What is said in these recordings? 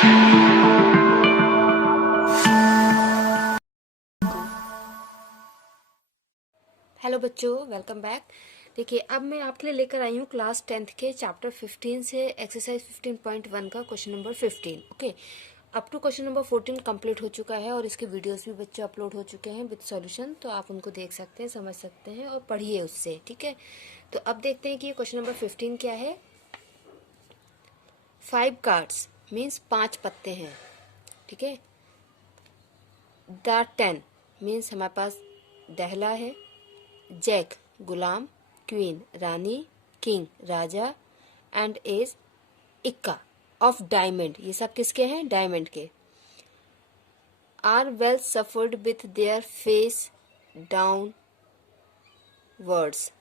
Hello बच्चों, welcome back. देखिए, अब मैं आपके लिए लेकर आई हूँ क्लास 10th के चैप्टर 15 से एक्सरसाइज 15.1 का question number 15। Okay, up to question number 14 complete हो चुका है और इसके वीडियोस भी बच्चे अपलोड हो चुके हैं विद सॉल्यूशन, तो आप उनको देख सकते हैं, समझ सकते हैं और पढ़िए उससे। ठीक है, तो अब देखते हैं कि ये क्वेश्चन नंबर 15 क्या है। 5 कार्ड्स मीन्स 5 पत्ते हैं। ठीक है, द 10 मीन्स हमारे पास दहला है, जैक गुलाम, क्वीन रानी, किंग राजा एंड एज इक्का ऑफ डायमंड। ये सब किसके हैं? डायमंड के। Are well shuffled with their face downwards.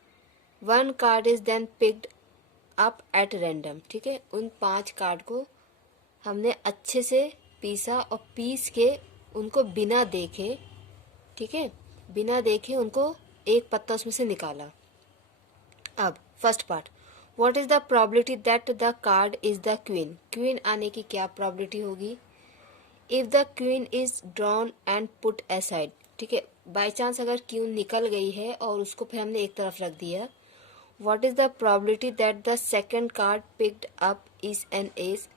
One card is then picked up at random. ठीक है, उन 5 कार्ड को हमने अच्छे से पीसा और पीस के उनको बिना देखे, ठीक है, बिना देखे उनको एक पत्ता उसमें से निकाला। अब first part, what is the probability that the card is the queen. Queen आने की क्या प्रोबेबिलिटी होगी? If the queen is drawn and put aside. ठीक है, बाय चांस अगर क्वीन निकल गई है और उसको फिर हमने एक तरफ रख दिया, what is the probability that the second card picked up is an ace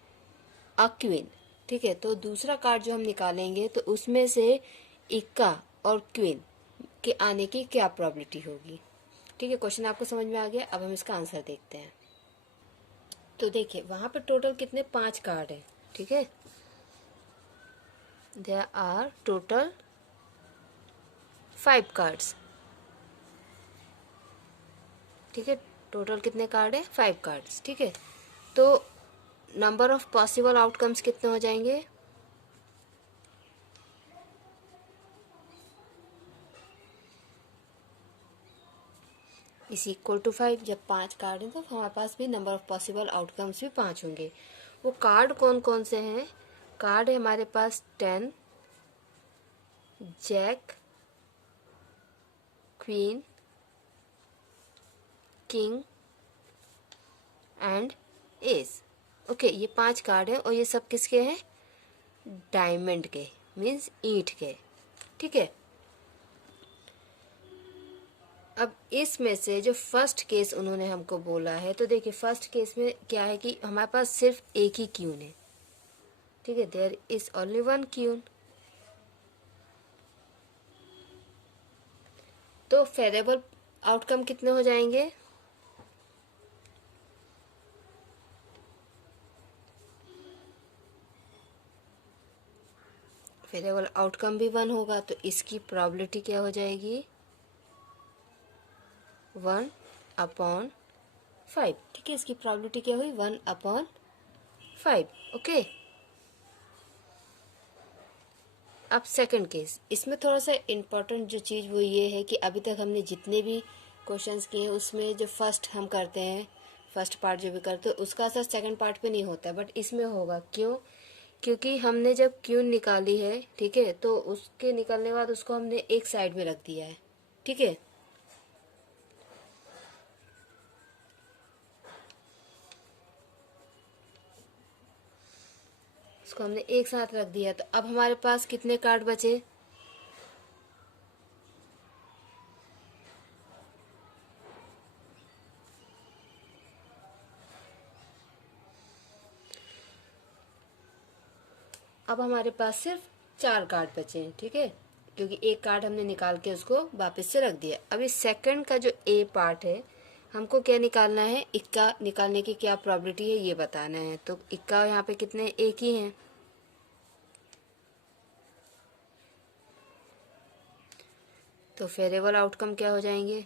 a queen. ठीक है, तो दूसरा कार्ड जो हम निकालेंगे तो उसमें से इक्का और क्वीन के आने की क्या प्रोबेबिलिटी होगी। ठीक है, क्वेश्चन आपको समझ में आ गया। अब हम इसका आंसर देखते हैं। तो देखिए, वहां पर टोटल कितने? 5 कार्ड है। ठीक है, देयर आर टोटल 5 कार्ड्स। ठीक है, टोटल कितने कार्ड है? 5 कार्ड्स। ठीक है, तो नंबर ऑफ पॉसिबल आउटकम्स कितने हो जाएंगे? Is equal to 5। जब 5 कार्ड हैं तो हमारे पास भी नंबर ऑफ पॉसिबल आउटकम्स भी 5 होंगे। वो कार्ड कौन कौन से हैं? कार्ड है हमारे पास 10, jack, queen, king and ace. Okay, ये 5 कार्ड हैं और ये सब किसके हैं? डायमंड के, मीन्स ईंट के। ठीक है, अब इसमें से जो फर्स्ट केस उन्होंने हमको बोला है, तो देखिए फर्स्ट केस में क्या है कि हमारे पास सिर्फ एक ही क्यून है। ठीक है, there is only one queen. तो फेवरेबल आउटकम कितने हो जाएंगे? फेवरेबल आउटकम भी 1 होगा, तो इसकी प्रोबेबिलिटी क्या हो जाएगी? 1/5। ठीक है, इसकी प्रोबेबिलिटी क्या हुई? 1/5। ओके, अब सेकंड केस। इसमें थोड़ा सा इम्पोर्टेंट जो चीज़ वो ये है कि अभी तक हमने जितने भी क्वेश्चंस किए हैं उसमें जो फर्स्ट हम करते हैं, फर्स्ट पार्ट जो भी करते हैं उसका असर सेकंड पार्ट पे नहीं होता है, बट इसमें होगा। क्यों? क्योंकि हमने जब क्यून निकाली है, ठीक है, तो उसके निकलने के बाद उसको हमने एक साइड में रख दिया है। ठीक है, उसको हमने एक साथ रख दिया। तो अब हमारे पास कितने कार्ड बचे? अब हमारे पास सिर्फ 4 कार्ड बचे हैं। ठीक है, क्योंकि एक कार्ड हमने निकाल के उसको वापस से रख दिया। अब इस सेकंड का जो ए पार्ट है, हमको क्या निकालना है? इक्का निकालने की क्या प्रोबेबिलिटी है ये बताना है। तो इक्का यहाँ पे कितने? एक ही हैं। तो फेवरेबल आउटकम क्या हो जाएंगे?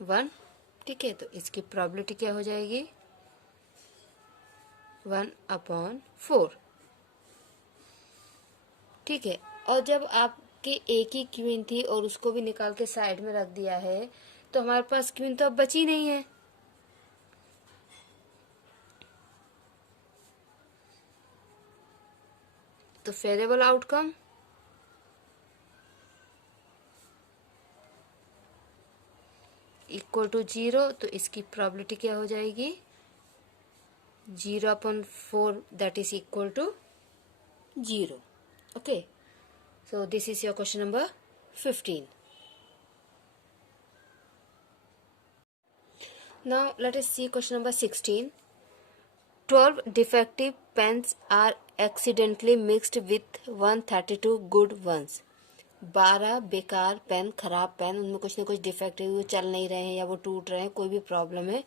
वन। ठीक है, तो इसकी प्रोबेबिलिटी क्या हो जाएगी? 1/4। ठीक है, और जब आपकी एक ही क्वीन थी और उसको भी निकाल के साइड में रख दिया है, तो हमारे पास क्वीन तो अब बची नहीं है। तो फेवरेबल आउटकम इक्वल टू 0, तो इसकी प्रोबेबिलिटी क्या हो जाएगी 0/4 that is equal to 0. Okay, so this is your question number 15. Now let us see question number 16. 12 defective pens are accidentally mixed with 132 good ones. 12 बेकार पेन, खराब pen, उनमें कुछ ना कुछ डिफेक्ट है, वो चल नहीं रहे हैं या वो टूट रहे हैं, कोई भी प्रॉब्लम है,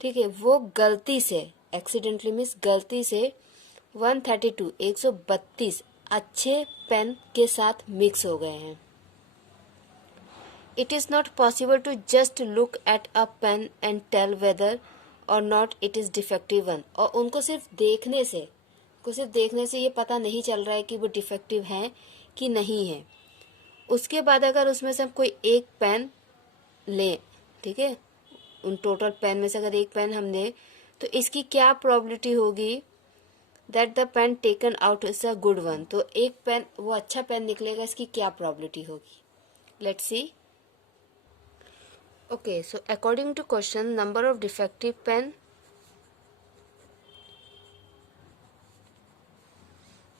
ठीक है, वो गलती से, एक्सीडेंटली मीन्स गलती से 132 132 अच्छे पेन के साथ मिक्स हो गए हैं. It is not possible to just look at a pen and tell whether or not it is defective one. और उनको सिर्फ देखने से ये पता नहीं चल रहा है कि वो डिफेक्टिव हैं कि नहीं है. उसके बाद अगर उसमें से हम कोई एक पेन लें, ठीक है, उन टोटल पेन में से अगर एक पेन हम लें, तो इसकी क्या प्रोबेबिलिटी होगी that the pen taken out is a good one. तो एक पेन वो अच्छा पेन निकलेगा, इसकी क्या प्रोबेबिलिटी होगी. Let's see. Okay, so according to question, number of defective pen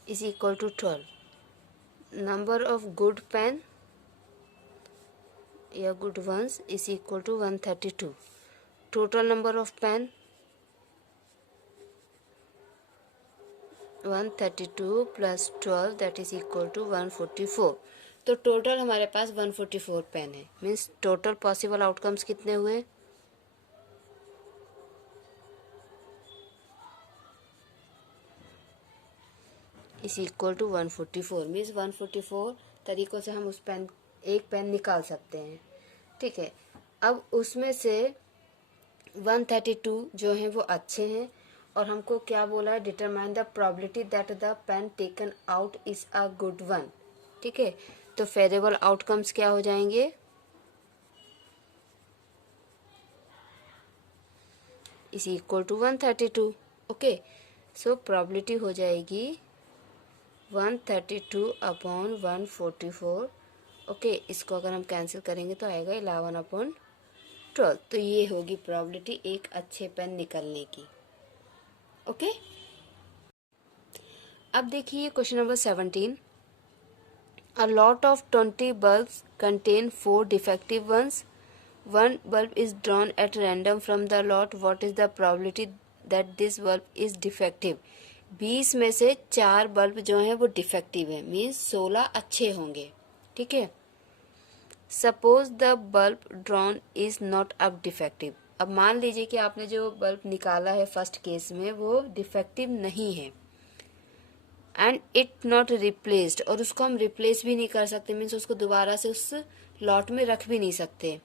is equal to 12. Number of good pen या good ones is equal to 132. Total number of pen 132 plus 12 that is equal to 144. तो total हमारे पास 144 pen है. Means total possible outcomes कितने हुए is equal to 144. Means 144 तरीक़ों से हम उस पेन एक पेन निकाल सकते हैं. ठीक है, अब उसमें से 132 जो हैं वो अच्छे हैं और हमको क्या बोला है, determine the probability that the pen taken out is a good one. ठीक है, तो फेवरेबल आउटकम्स क्या हो जाएंगे, is equal to 132. Okay, so probability हो जाएगी 132/144. ओके, इसको अगर हम कैंसिल करेंगे तो आएगा 11/12. तो ये होगी प्रोबेबिलिटी एक अच्छे पेन निकलने की. ओके, अब देखिए question number 17. A lot of 20 bulbs contain 4 defective ones. One bulb is drawn at random from the lot. What is the probability that this bulb is defective? 20 में से 4 बल्ब जो हैं वो डिफेक्टिव है, मीन्स 16 अच्छे होंगे. ठीक है, suppose the bulb drawn is not अब डिफेक्टिव. अब मान लीजिए कि आपने जो बल्ब निकाला है फर्स्ट केस में वो डिफेक्टिव नहीं है एंड इट नॉट रिप्लेस्ड, और उसको हम रिप्लेस भी नहीं कर सकते, मीन्स उसको दोबारा से उस लॉट में रख भी नहीं सकते.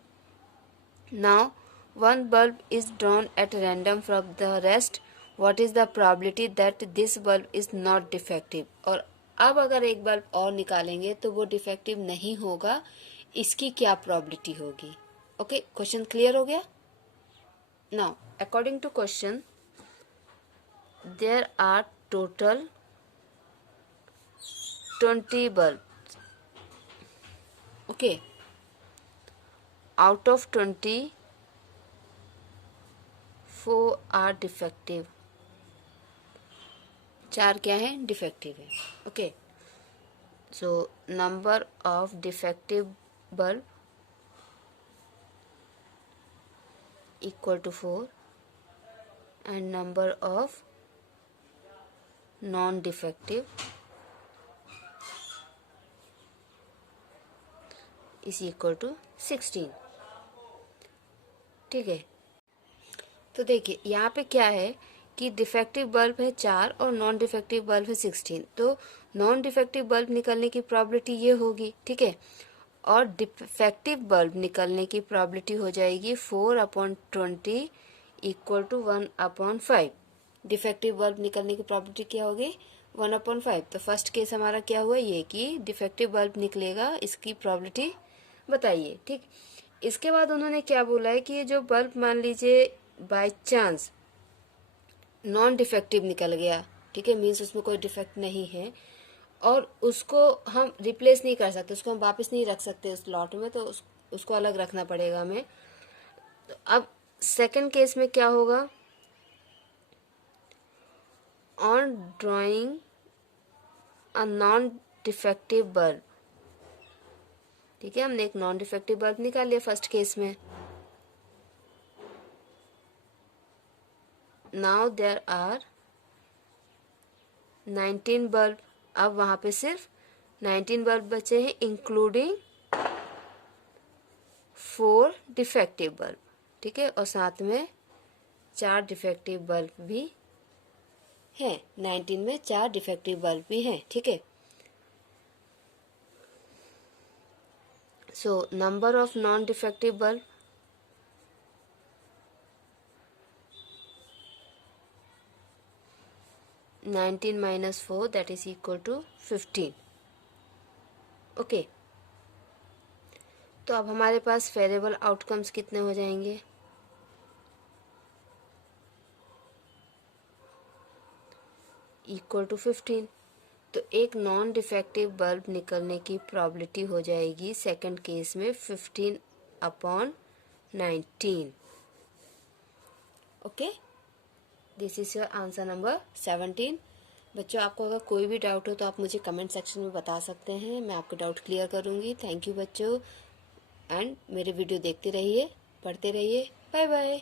Now one bulb is drawn at random from the rest. What is the probability that this bulb is not defective. और अब अगर एक बल्ब और निकालेंगे तो वो डिफेक्टिव नहीं होगा, इसकी क्या प्रोबेबिलिटी होगी. ओके, क्वेश्चन क्लियर हो गया. Now according to question there are total 20 bulbs. Okay, out of 20 4 are defective. 4 क्या है, डिफेक्टिव है. Okay, so number of defective bulb equal to 4 and number of non defective is equal to 16. ठीक है, तो देखिए यहाँ पे क्या है कि डिफेक्टिव बल्ब है 4 और नॉन डिफेक्टिव बल्ब है 16. तो नॉन डिफेक्टिव बल्ब निकलने की प्रोबेबिलिटी ये होगी. ठीक है, और डिफेक्टिव बल्ब निकलने की प्रोबेबिलिटी हो जाएगी 4/20 इक्वल टू 1/5. डिफेक्टिव बल्ब निकलने की प्रोबेबिलिटी क्या होगी 1/5. तो फर्स्ट केस हमारा क्या हुआ, ये कि डिफेक्टिव बल्ब निकलेगा, इसकी प्रोबेबिलिटी बताइए. ठीक, इसके बाद उन्होंने क्या बोला है कि जो बल्ब मान लीजिए बाय चांस नॉन डिफेक्टिव निकल गया, ठीक है, मीन्स उसमें कोई डिफेक्ट नहीं है और उसको हम रिप्लेस नहीं कर सकते, उसको हम वापस नहीं रख सकते उस लॉट में, तो उसको अलग रखना पड़ेगा हमें. तो अब सेकंड केस में क्या होगा, on drawing a non defective bulb, ठीक है, हमने एक नॉन डिफेक्टिव बल्ब निकाल लिया फर्स्ट केस में। नाउ देयर आर 19 बल्ब, अब वहां पे सिर्फ 19 बल्ब बचे हैं इंक्लूडिंग 4 डिफेक्टिव बल्ब, ठीक है, और साथ में 4 डिफेक्टिव बल्ब भी हैं, 19 में 4 डिफेक्टिव बल्ब भी हैं, ठीक है। So number of non defective bulb, nineteen minus 4 that is equal to 15। Okay, तो अब हमारे पास वेरिएबल आउटकम्स कितने हो जाएंगे, इक्वल टू 15। तो एक नॉन डिफेक्टिव बल्ब निकलने की प्रोबेबिलिटी हो जाएगी सेकंड केस में 15/19। Okay, this is your answer number 17। बच्चों, आपको अगर कोई भी डाउट हो तो आप मुझे कमेंट सेक्शन में बता सकते हैं, मैं आपका डाउट क्लियर करूँगी। थैंक यू बच्चों, एंड मेरे वीडियो देखते रहिए, पढ़ते रहिए। Bye bye.